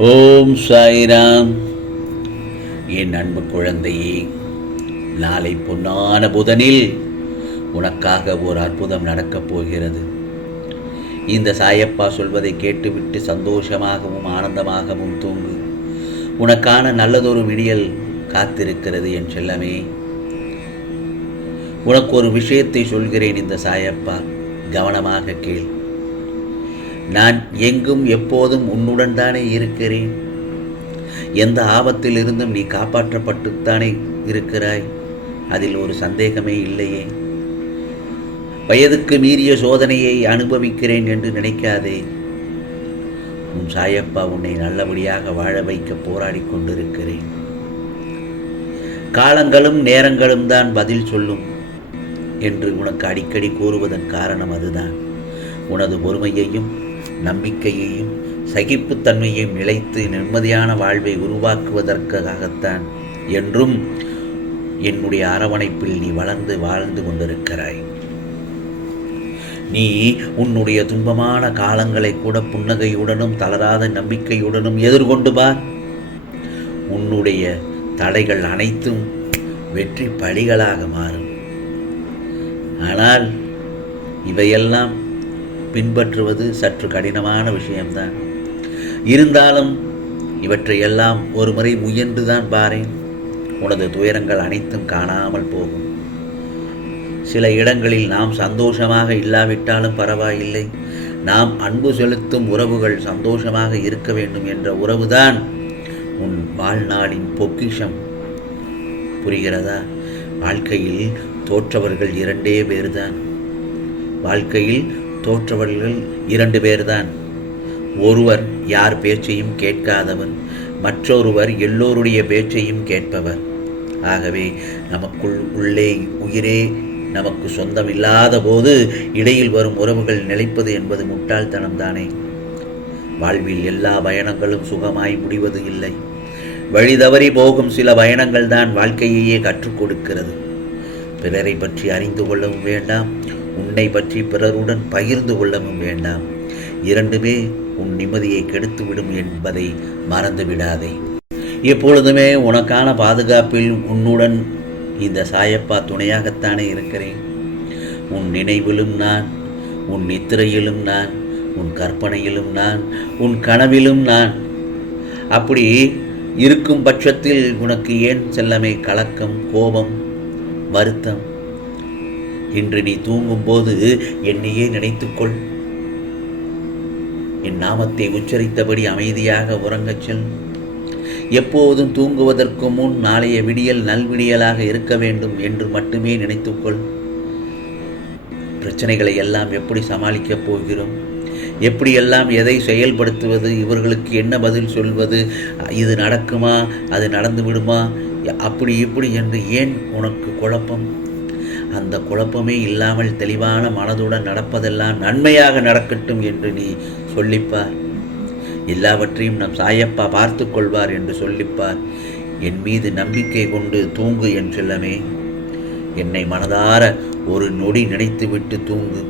ஓம் சாய்ராம். என் அன்பு குழந்தையே, நாளை பொன்னான புதனில் உனக்காக ஓர் அற்புதம் நடக்கப் போகிறது. இந்த சாயப்பா சொல்வதை கேட்டுவிட்டு சந்தோஷமாகவும் ஆனந்தமாகவும் தூங்கு. உனக்கான நல்லதொரு விடியல் காத்திருக்கிறது என் செல்லமே. உனக்கு ஒரு விஷயத்தை சொல்கிறேன். இந்த சாயப்பா கவனமாக கேள். நான் எங்கும் எப்போதும் உன்னுடன் தானே இருக்கிறேன். எந்த ஆபத்தில் இருந்தும் நீ காப்பாற்றப்பட்டுத்தானே இருக்கிறாய். அதில் ஒரு சந்தேகமே இல்லையே. வயதுக்கு மீறிய சோதனையை அனுபவிக்கிறேன் என்று நினைக்காதே. உன் சாயப்பா உன்னை நல்லபடியாக வாழ வைக்க போராடி கொண்டிருக்கிறேன். காலங்களும் நேரங்களும் தான் பதில் சொல்லும் என்று உனக்கு அடிக்கடி கூறுவதன் காரணம் அதுதான். உனது பொறுமையையும் நம்பிக்கையையும் சகிப்புத்தன்மையையும் நிலைத்து நிம்மதியான வாழ்வை உருவாக்குவதற்காகத்தான் என்றும் என்னுடைய அரவணைப்பில் நீ வளர்ந்து வாழ்ந்து கொண்டிருக்கிறாய். நீ உன்னுடைய துன்பமான காலங்களை கூட புன்னகையுடனும் தளராத நம்பிக்கையுடனும் எதிர்கொண்டு பார். உன்னுடைய தடைகள் அனைத்தும் வெற்றி படிகளாக மாறும். ஆனால் இவையெல்லாம் பின்பற்றுவது சற்று கடினமான விஷயம்தான். இருந்தாலும் இவற்றையெல்லாம் ஒரு முறை முயன்றுதான் பாரேன். உனது துயரங்கள் அனைத்தும் காணாமல் போகும். சில இடங்களில் நாம் சந்தோஷமாக இல்லாவிட்டாலும் பரவாயில்லை. நாம் அன்பு செலுத்தும் உறவுகள் சந்தோஷமாக இருக்க வேண்டும் என்ற உறவுதான் உன் வாழ்நாளின் பொக்கிஷம். புரிகிறதா? வாழ்க்கையில் தோற்றவர்கள் இரண்டே பேர்தான். வாழ்க்கையில் தோற்றவர்கள் 2 பேர்தான். ஒருவர் யார் பேச்சையும் கேட்காதவன், மற்றொருவர் எல்லோருடைய பேச்சையும் கேட்பவர். ஆகவே நமக்குள் உள்ளே உயிரே நமக்கு சொந்தமில்லாத போது இடையில் வரும் உறவுகள் நிலைப்பது என்பது முட்டாள்தனம்தானே. வாழ்வில் எல்லா பயணங்களும் சுகமாய் முடிவது இல்லை. வழி தவறி போகும் சில பயணங்கள் தான் வாழ்க்கையையே கற்றுக் கொடுக்கிறது. பிறரை பற்றி அறிந்து கொள்ளவும் வேண்டாம், உன்னை பற்றி பிறருடன் பகிர்ந்து கொள்ளவும் வேண்டாம். இரண்டுமே உன் நிம்மதியை கெடுத்துவிடும் என்பதை மறந்து விடாதே. எப்பொழுதுமே உனக்கான பாதுகாப்பில் உன்னுடன் இந்த சாயப்பா துணையாகத்தானே இருக்கிறேன். உன் நினைவிலும் நான், உன் நித்திரையிலும் நான், உன் கற்பனையிலும் நான், உன் கனவிலும் நான். அப்படி இருக்கும் பட்சத்தில் உனக்கு ஏன் செல்லமே கலக்கம், கோபம், வருத்தம்? இன்று நீ தூங்கும்போது என்னையே நினைத்துக்கொள். என் நாமத்தை உச்சரித்தபடி அமைதியாக உறங்கச் செல். எப்போதும் தூங்குவதற்கு முன் நாளைய விடியல் நல்விடியலாக இருக்க வேண்டும் என்று மட்டுமே நினைத்துக்கொள். பிரச்சனைகளை எல்லாம் எப்படி சமாளிக்கப் போகிறோம், எப்படியெல்லாம் எதை செயல்படுத்துவது, இவர்களுக்கு என்ன பதில் சொல்வது, இது நடக்குமா, அது நடந்து விடுமா, அப்படி இப்படி என்று ஏன் உனக்கு குழப்பம்? அந்த குழப்பமே இல்லாமல் தெளிவான மனதுடன் நடப்பதெல்லாம் நன்மையாக நடக்கட்டும் என்று நீ சொல்லிப்பார். எல்லாவற்றையும் நம் சாயப்பா பார்த்து கொள்வார் என்று சொல்லிப்பார். என் மீது நம்பிக்கை கொண்டு தூங்கு என் செல்லமே. என்னை மனதார ஒரு நொடி நினைத்துவிட்டு தூங்கு.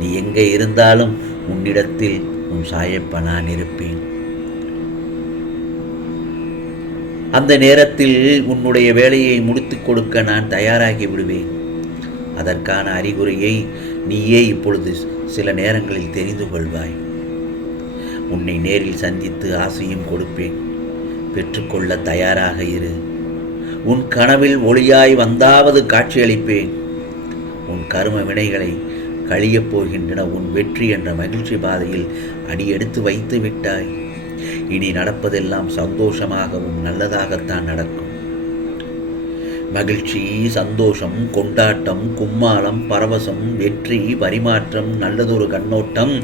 நீ எங்கே இருந்தாலும் உன்னிடத்தில் உன் சாயப்பா நான் இருப்பேன். அந்த நேரத்தில் உன்னுடைய வேலையை முடித்து கொடுக்க நான் தயாராகி விடுவேன். அதற்கான அறிகுறியை நீயே இப்பொழுது சில நேரங்களில் தெரிந்து கொள்வாய். உன்னை நேரில் சந்தித்து ஆசையும் கொடுப்பேன். பெற்றுக்கொள்ள தயாராக இரு. உன் கனவில் ஒளியாய் வந்தாவது காட்சியளிப்பேன். உன் கர்ம வினைகளை கழியப் போகின்றன. உன் வெற்றி என்ற மகிழ்ச்சி பாதையில் அடியெடுத்து வைத்து விட்டாய். இனி நடப்பதெல்லாம் சந்தோஷமாகவும் நல்லதாகத்தான் நடக்கும். மகிழ்ச்சி, சந்தோஷம், கொண்டாட்டம், கும்மாளம், பரவசம், வெற்றி, பரிமாற்றம், நல்லதொரு கண்ணோட்டம்,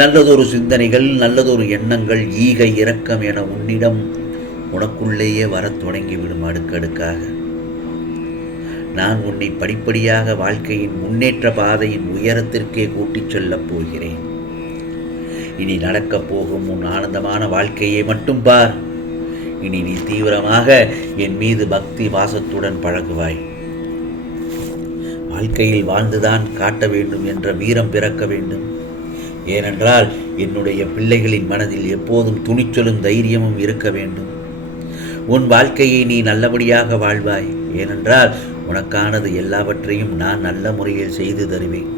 நல்லதொரு சிந்தனைகள், நல்லதொரு எண்ணங்கள், ஈகை, இரக்கம் என உன்னிடம் உனக்குள்ளேயே வரத் தொடங்கிவிடும். அடுக்கடுக்காக நான் உன்னை படிப்படியாக வாழ்க்கையின் முன்னேற்ற பாதையின் உயரத்திற்கே கூட்டிச் செல்லப் போகிறேன். இனி நடக்கப் போகும் உன் ஆனந்தமான வாழ்க்கையை மட்டும் பார். இனி நீ தீவிரமாக என் மீது பக்தி பாசத்துடன் பழகுவாய். வாழ்க்கையில் வாழ்ந்துதான் காட்ட வேண்டும் என்ற வீரம் பிறக்க வேண்டும். ஏனென்றால் என்னுடைய பிள்ளைகளின் மனதில் எப்போதும் துணிச்சலும் தைரியமும் இருக்க வேண்டும். உன் வாழ்க்கையை நீ நல்லபடியாக வாழ்வாய். ஏனென்றால் உனக்கானது எல்லாவற்றையும் நான் நல்ல முறையில் செய்து தருவேன்.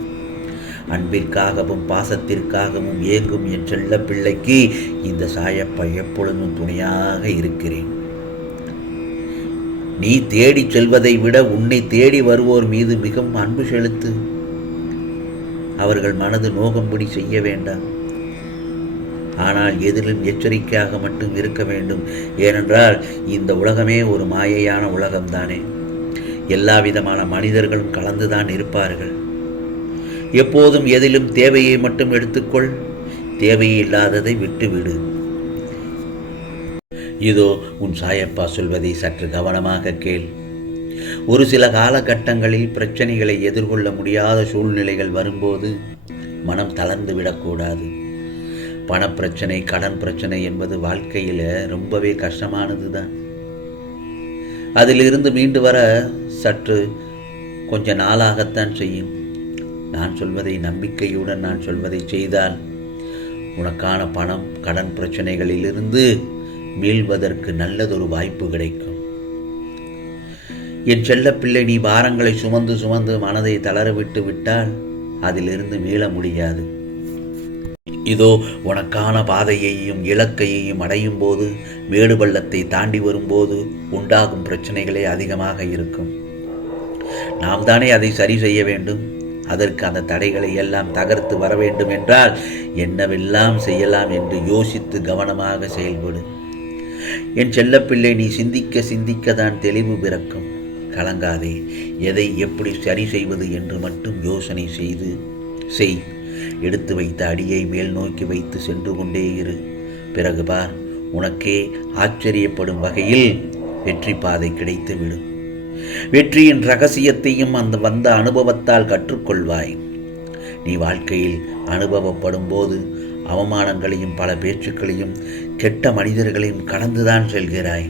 அன்பிற்காகவும் பாசத்திற்காகவும் ஏங்கும் என் செல்ல பிள்ளைக்கு இந்த சாயப்பா எப்பொழுதும் துணையாக இருக்கிறேன். நீ தேடி செல்வதை விட உன்னை தேடி வருவோர் மீது மிகவும் அன்பு செலுத்து. அவர்கள் மனது நோகும்படி செய்ய வேண்டாம். ஆனால் எதிலும் எச்சரிக்கையாக மட்டும் இருக்க வேண்டும். ஏனென்றால் இந்த உலகமே ஒரு மாயையான உலகம்தானே. எல்லா விதமான மனிதர்களும் கலந்துதான் இருப்பார்கள். எப்போதும் எதிலும் தேவையை மட்டும் எடுத்துக்கொள், தேவையில்லாததை விட்டுவிடு. இதோ உன் சாயப்பா சொல்வதை சற்று கவனமாக கேள். ஒரு சில காலகட்டங்களில் பிரச்சனைகளை எதிர்கொள்ள முடியாத சூழ்நிலைகள் வரும்போது மனம் தளர்ந்து விடக்கூடாது. பணப்பிரச்சனை, கடன் பிரச்சனை என்பது வாழ்க்கையில் ரொம்பவே கஷ்டமானது தான். அதிலிருந்து மீண்டு வர சற்று கொஞ்ச நாளாகத்தான் செய்யும். நான் சொல்வதை நம்பிக்கையுடன் நான் சொல்வதை செய்தால் உனக்கான பணம், கடன் பிரச்சனைகளிலிருந்து மீள்வதற்கு நல்லதொரு வாய்ப்பு கிடைக்கும். என் செல்லப்பிள்ளை, நீ பாரங்களை சுமந்து சுமந்து மனதை தளரவிட்டு விட்டால் அதிலிருந்து மீள முடியாது. இதோ உனக்கான பாதையையும் இலக்கையையும் அடையும் போது, மேடு பள்ளத்தை தாண்டி வரும்போது உண்டாகும் பிரச்சனைகளே அதிகமாக இருக்கும். நாம் தானே அதை சரி செய்ய வேண்டும். அதற்கு அந்த தடைகளை எல்லாம் தகர்த்து வர வேண்டும் என்றால் என்னவெல்லாம் செய்யலாம் என்று யோசித்து கவனமாக செயல்படு. என் செல்லப்பிள்ளை, நீ சிந்திக்க சிந்திக்கத்தான் தெளிவு பிறக்கும். கலங்காதே. எதை எப்படி சரி செய்வது என்று மட்டும் யோசனை செய்து செய். எடுத்து வைத்த அடியை மேல் நோக்கி வைத்து சென்று கொண்டே இரு. பிறகு பார், உனக்கே ஆச்சரியப்படும் வகையில் வெற்றி பாதை கிடைத்துவிடும். வெற்றியின் ரகசியத்தையும் அந்த வந்த அனுபவத்தால் கற்றுக்கொள்வாய். நீ வாழ்க்கையில் அனுபவப்படும் போது அவமானங்களையும் பல பேச்சுக்களையும் கெட்ட மனிதர்களையும் கடந்துதான் செல்கிறாய்.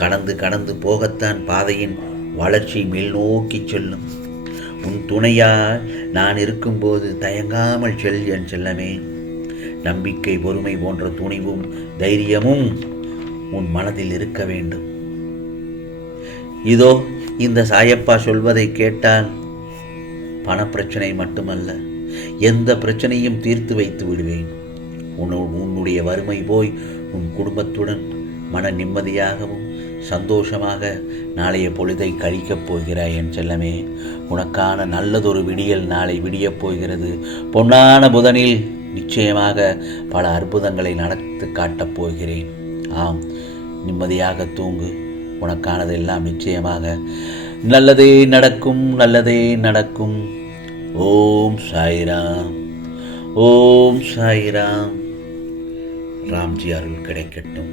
கடந்து கடந்து போகத்தான் பாதையின் வளர்ச்சி மேல் நோக்கி செல்லும். உன் துணையால் நான் இருக்கும்போது தயங்காமல் செல் என் செல்லமே. நம்பிக்கை, பொறுமை போன்ற துணிவும் தைரியமும் உன் மனதில் இருக்க வேண்டும். இதோ இந்த சாயப்பா சொல்வதை கேட்டால் பணப்பிரச்சனை மட்டுமல்ல, எந்த பிரச்சனையும் தீர்த்து வைத்து விடுவேன். உன்னுடைய வறுமை போய் உன் குடும்பத்துடன் மன நிம்மதியாகவும் சந்தோஷமாக நாளைய பொழுதை கழிக்கப் போகிறாய் என் செல்லமே. உனக்கான நல்லதொரு விடியல் நாளை விடியப் போகிறது. பொன்னான புதனில் நிச்சயமாக பல அற்புதங்களை நடத்தி காட்டப் போகிறேன். ஆம், நிம்மதியாக தூங்கு. உனக்கானதெல்லாம் நிச்சயமாக நல்லதே நடக்கும், நல்லதே நடக்கும். ஓம் சாய்ராம், ஓம் சாய்ராம். ராம்ஜி அருள் கிடைக்கட்டும்.